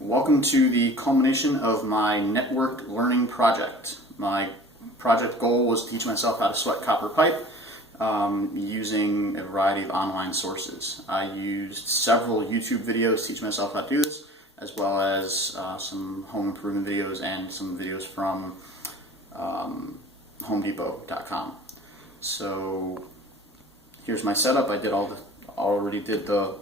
Welcome to the culmination of my networked learning project. My project goal was to teach myself how to sweat copper pipe using a variety of online sources. I used several YouTube videos to teach myself how to do this, as well as some home improvement videos and some videos from HomeDepot.com. So here's my setup. I already did the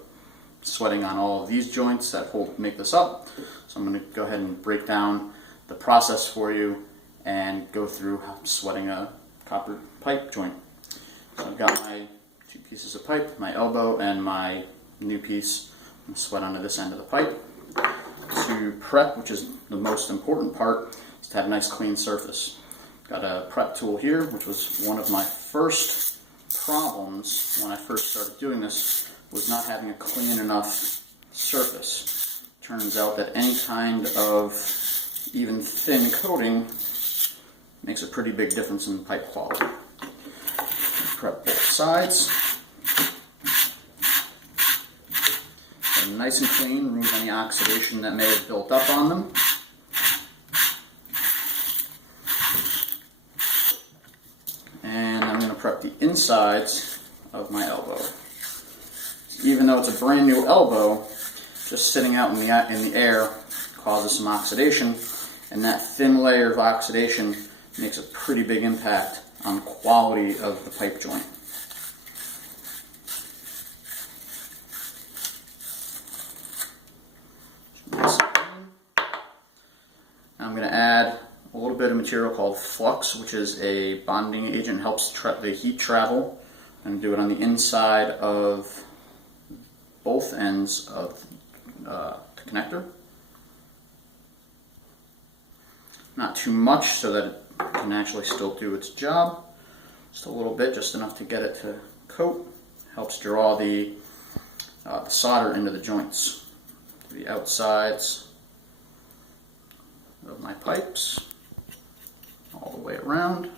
sweating on all of these joints that make this up. So I'm going to go ahead and break down the process for you and go through sweating a copper pipe joint. So I've got my two pieces of pipe, my elbow and my new piece. I'm going to sweat onto this end of the pipe. To prep, which is the most important part, is to have a nice clean surface. Got a prep tool here, which was one of my first problems when I first started doing this, was not having a clean enough surface. Turns out that any kind of even thin coating makes a pretty big difference in pipe quality. Prep both sides. Get them nice and clean, remove any oxidation that may have built up on them. And I'm going to prep the insides of my elbow. Even though it's a brand new elbow, just sitting out in the air causes some oxidation, and that thin layer of oxidation makes a pretty big impact on the quality of the pipe joint. Now I'm going to add a little bit of material called flux, which is a bonding agent, helps the heat travel. I'm going to do it on the inside of both ends of the connector. Not too much so that it can actually still do its job. Just a little bit, just enough to get it to coat. Helps draw the solder into the joints, to the outsides of my pipes, all the way around.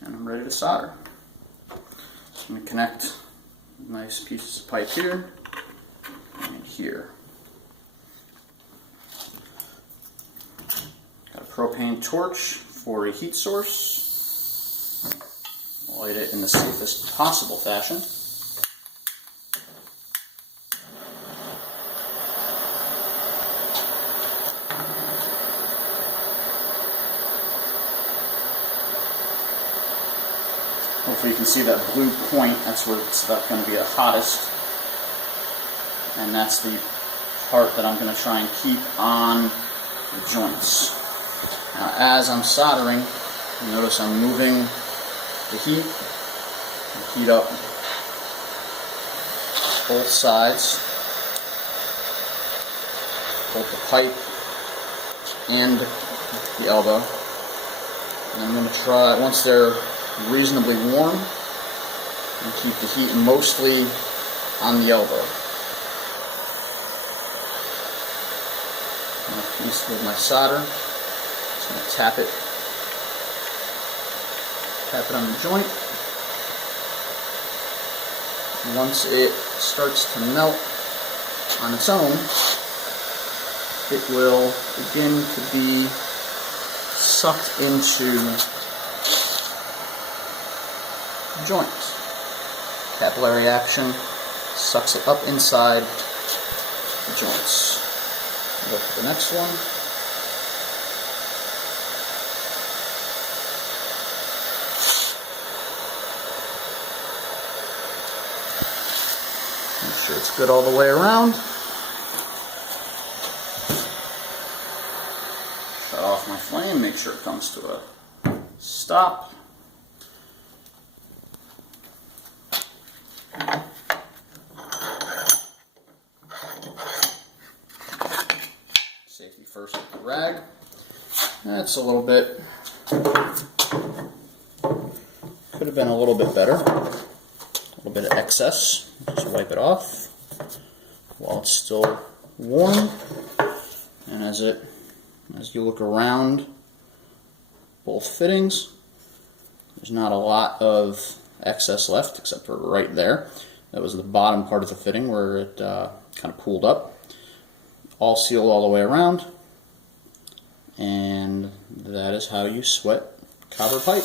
And I'm ready to solder. So I'm going to connect nice pieces of pipe here and here. Got a propane torch for a heat source. Light it in the safest possible fashion. Hopefully you can see that blue point, that's where it's going to be the hottest. And that's the part that I'm going to try and keep on the joints. Now as I'm soldering, you notice I'm moving the heat up both sides, both the pipe and the elbow. And I'm going to try, once they're reasonably warm, and keep the heat mostly on the elbow. I'm going to piece with my solder. Just going to tap it on the joint. Once it starts to melt on its own, it will begin to be sucked into joint. Capillary action sucks it up inside the joints. Go to the next one. Make sure it's good all the way around. Shut off my flame, make sure it comes to a stop. Safety first with the rag. That's a little bit, could have been a little bit better. A little bit of excess. Just wipe it off while it's still warm. And as you look around both fittings, there's not a lot of excess left, except for right there. That was the bottom part of the fitting where it kind of pooled up. All sealed all the way around, and that is how you sweat copper pipe.